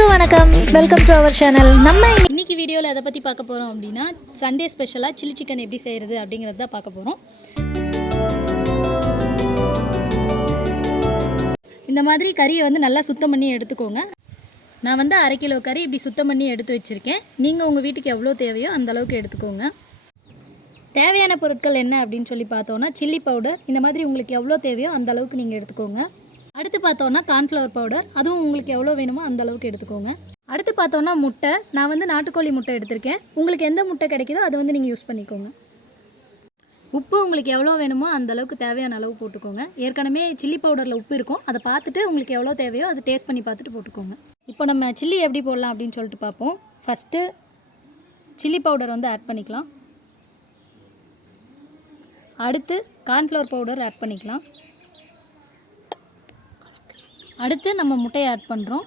எல்லாருக்கும் வணக்கம். Welcome to our channel. நம்ம இன்னைக்கு வீடியோவில் எதை பற்றி பார்க்க போகிறோம் அப்படின்னா சண்டே ஸ்பெஷலாக சில்லி சிக்கன் எப்படி செய்கிறது அப்படிங்கிறது தான் பார்க்க போகிறோம். இந்த மாதிரி கறியை வந்து நல்லா சுத்தம் பண்ணி எடுத்துக்கோங்க. நான் வந்து 1/2 கிலோ கறி இப்படி சுத்தம் பண்ணி எடுத்து வச்சுருக்கேன். நீங்கள் உங்கள் வீட்டுக்கு எவ்வளோ தேவையோ அந்த அளவுக்கு எடுத்துக்கோங்க. தேவையான பொருட்கள் என்ன அப்படின்னு சொல்லி பார்த்தோன்னா சில்லி பவுடர், இந்த மாதிரி உங்களுக்கு எவ்வளோ தேவையோ அந்த அளவுக்கு நீங்கள் எடுத்துக்கோங்க. அடுத்து பார்த்தோன்னா கார்ன்ஃப்ளவர் பவுடர், அதுவும் உங்களுக்கு எவ்வளோ வேணுமோ அந்த அளவுக்கு எடுத்துக்கோங்க. அடுத்து பார்த்தோன்னா முட்டை, நான் வந்து நாட்டுக்கோழி முட்டை எடுத்திருக்கேன். உங்களுக்கு எந்த முட்டை கிடைக்குதோ அதை வந்து நீங்கள் யூஸ் பண்ணிக்கோங்க. உப்பு உங்களுக்கு எவ்வளோ வேணுமோ அந்த அளவுக்கு தேவையான அளவு போட்டுக்கோங்க. ஏற்கனவே சில்லி பவுடரில் உப்பு இருக்கும், அதை பார்த்துட்டு உங்களுக்கு எவ்வளோ தேவையோ அதை டேஸ்ட் பண்ணி பார்த்துட்டு போட்டுக்கோங்க. இப்போ நம்ம சில்லி எப்படி போடலாம் அப்படின்னு சொல்லிட்டு பார்ப்போம். ஃபஸ்ட்டு சில்லி பவுடர் வந்து ஆட் பண்ணிக்கலாம். அடுத்து கார்ன்ஃப்ளவர் பவுடர் ஆட் பண்ணிக்கலாம். அடுத்து நம்ம முட்டையை ஆட் பண்ணுறோம்.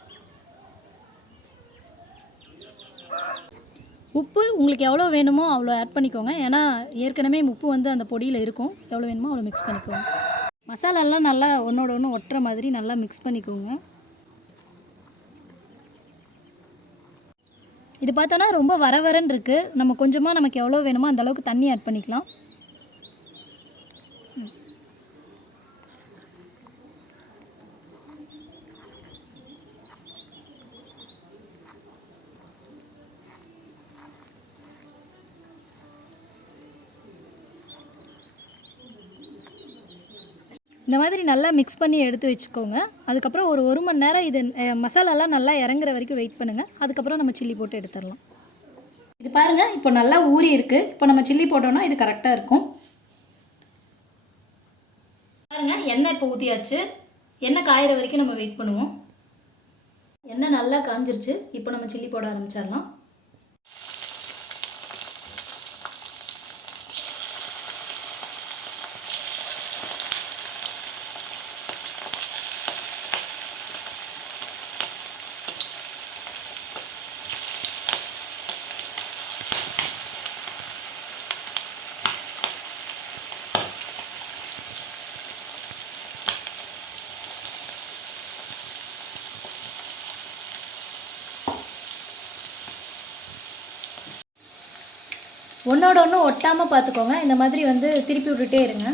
உப்பு உங்களுக்கு எவ்வளோ வேணுமோ அவ்வளோ ஆட் பண்ணிக்கோங்க. ஏன்னா ஏற்கனவே உப்பு வந்து அந்த பொடியில் இருக்கும். எவ்வளோ வேணுமோ அவ்வளோ மிக்ஸ் பண்ணிக்கோங்க. மசாலாலாம் நல்லா ஒன்றோட ஒன்று ஒட்டுற மாதிரி நல்லா மிக்ஸ் பண்ணிக்கோங்க. இது பார்த்தோன்னா ரொம்ப வரன்னு இருக்குது. நம்ம கொஞ்சமாக நமக்கு எவ்வளோ வேணுமோ அந்த அளவுக்கு தண்ணி ஆட் பண்ணிக்கலாம். இந்த மாதிரி நல்லா மிக்ஸ் பண்ணி எடுத்து வச்சுக்கோங்க. அதுக்கப்புறம் ஒரு மணி நேரம் இது மசாலாலாம் நல்லா இறங்குற வரைக்கும் வெயிட் பண்ணுங்கள். அதுக்கப்புறம் நம்ம சில்லி போட்டு எடுத்துடலாம். இது பாருங்கள், இப்போ நல்லா ஊறி இருக்குது. இப்போ நம்ம சில்லி போட்டோம்னா இது கரெக்டாக இருக்கும். பாருங்கள், எண்ணெய் இப்போ ஊற்றியாச்சு. எண்ணெய் காயிற வரைக்கும் நம்ம வெயிட் பண்ணுவோம். எண்ணெய் நல்லா காஞ்சிருச்சு. இப்போ நம்ம சில்லி போட ஆரம்பிச்சிடலாம். ஒன்றோட ஒன்று ஒட்டாமல் பார்த்துக்கோங்க. இந்த மாதிரி வந்து திருப்பி விட்டுட்டே இருங்க.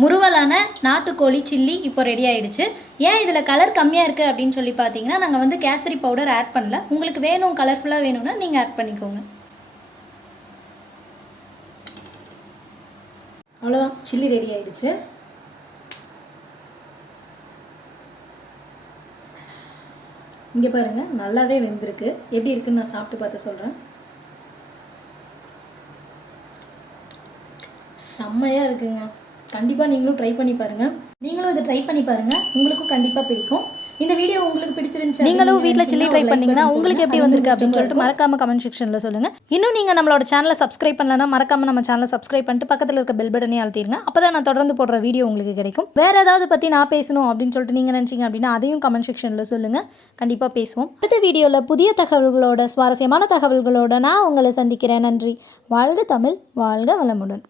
முறுவலான நாட்டுக்கோழி சில்லி இப்போ ரெடி ஆகிடுச்சு. ஏன் இதில் கலர் கம்மியாக இருக்குது அப்படின்னு சொல்லி பார்த்தீங்கன்னா, நாங்கள் வந்து கேசரி பவுடர் ஆட் பண்ணல. உங்களுக்கு வேணும் கலர்ஃபுல்லாக வேணும்னா நீங்கள் ஆட் பண்ணிக்கோங்க. அவ்வளோதான், சில்லி ரெடி ஆகிடுச்சு. இங்கே பாருங்கள், நல்லாவே வெந்திருக்கு. எப்படி இருக்குன்னு நான் சாப்பிட்டு பார்த்து சொல்கிறேன். செம்மையாக இருக்குங்க. கண்டிப்பாக நீங்களும் ட்ரை பண்ணி பாருங்கள். உங்களுக்கும் கண்டிப்பாக பிடிக்கும். இந்த வீடியோ உங்களுக்கு பிடிச்சிருந்துச்சு, நீங்களும் வீட்டில் சில்லி ட்ரை பண்ணிங்கன்னா உங்களுக்கு எப்படி வந்திருக்கு அப்படின்னு சொல்லிட்டு மறக்காம கமெண்ட் செக்ஷனில் சொல்லுங்கள். இன்னும் நீங்கள் நம்மளோட சேனலை சப்ஸ்கிரைப் பண்ணலன்னா மறக்காம நம்ம சேனலை சப்ஸ்கிரைப் பண்ணிட்டு பக்கத்தில் இருக்க பெல் பட்டனே அழுத்திடுங்க. அப்போ தான் நான் தொடர்ந்து போடுற வீடியோ உங்களுக்கு கிடைக்கும். வேறு ஏதாவது பற்றி நான் பேசணும் அப்படின்னு சொல்லிட்டு நீங்கள் நினச்சிங்க அப்படின்னா அதையும் கமெண்ட் செக்ஷனில் சொல்லுங்கள். கண்டிப்பாக பேசுவோம். அடுத்த வீடியோவில் புதிய தகவல்களோட, சுவாரஸ்யமான தகவல்களோட நான் உங்களை சந்திக்கிறேன். நன்றி. வாழ்க தமிழ், வாழ்க வளமுடன்.